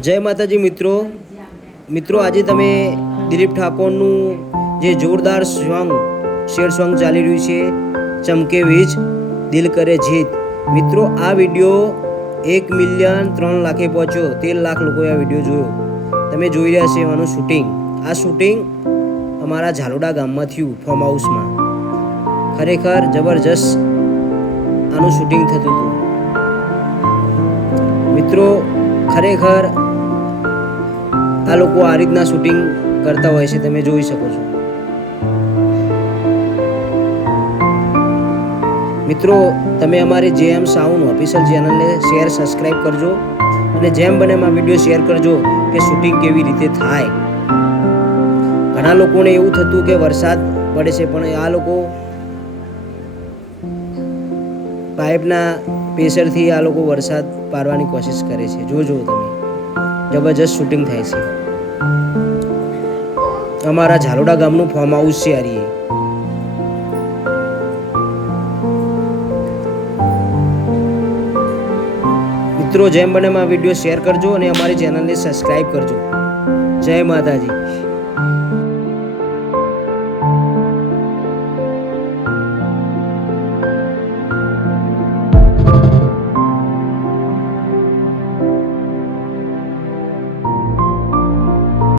જય માતાજી મિત્રો આજે તમે દિલીપ ઠાકોરનું જે જોરદાર સોંગ સોંગ ચાલી રહ્યું છે ચમકે વીજ દિલ કરે જીત મિત્રો આ વિડિયો 1,03,00,000 પહોંચ્યો 13 લાખ લોકોએ આ વિડિયો જોયો તમે જોઈ રહ્યા છો આનું શૂટિંગ અમારા ઝાલોડા ગામમાં થયું ફાર્મ હાઉસમાં ખરેખર જબરજસ્ત આનું શૂટિંગ થતું હતું મિત્રો ખરેખર આ લોકો આ રીતના શૂટિંગ કરતા હોય છે તમે જોઈ શકો છો મિત્રો તમે અમારી જેએમ સાઉન્ડ ઓફિશિયલ ચેનલને શેર સબસ્ક્રાઇબ કરજો અને જેમ બને એમાં વિડીયો શેર કરજો કે શૂટિંગ કેવી રીતે થાય ઘણા લોકોને એવું થતું કે વરસાદ પડે છે પણ આ લોકો પાઇપના પ્રેશરથી આ લોકો વરસાદ પાડવાની કોશિશ કરે છે જોજો તમે જબરજસ્ત શૂટિંગ થાય છે અમારા ઝાલોડા ગામનું ફાર્મ હાઉસ છે આ મિત્રો જેમ બને આ વિડીયો શેર કરજો અને અમારી ચેનલને સબસ્ક્રાઇબ કરજો જય માતાજી।